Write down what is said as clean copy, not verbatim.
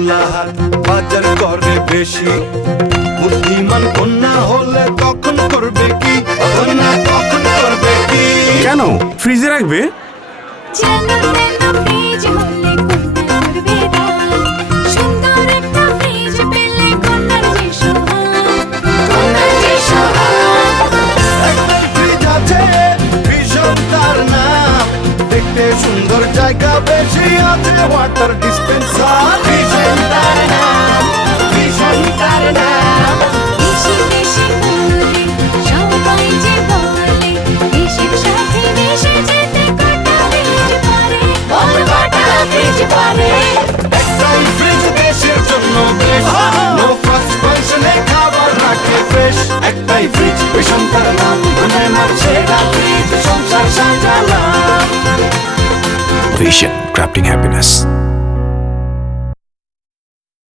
খোলা হাত বাজার করে বেশি। বুদ্ধিমান কন্যা হলে তখন করবে কি, কন্যা তখন করবে কি? কেন ফ্রিজে রাখবে? একটাই ফ্রিজ আছে ভীষণ তার নাম, দেখতে সুন্দর জায়গা বেশি আছে ওয়াটার ডিসপেন্সার। ভীষণ তার নাম, ভীষণ তার নাম। একটাই ফ্রিজ দেশের জন্য বেশ, নো ফাস্ট ফাংশনে খাবার রাখে ফ্রেশ। একটাই ফ্রিজ ভীষণ তার নাম, মানে আমার সেরা ফ্রিজ সংসার সাজালাম। Vision, crafting happiness.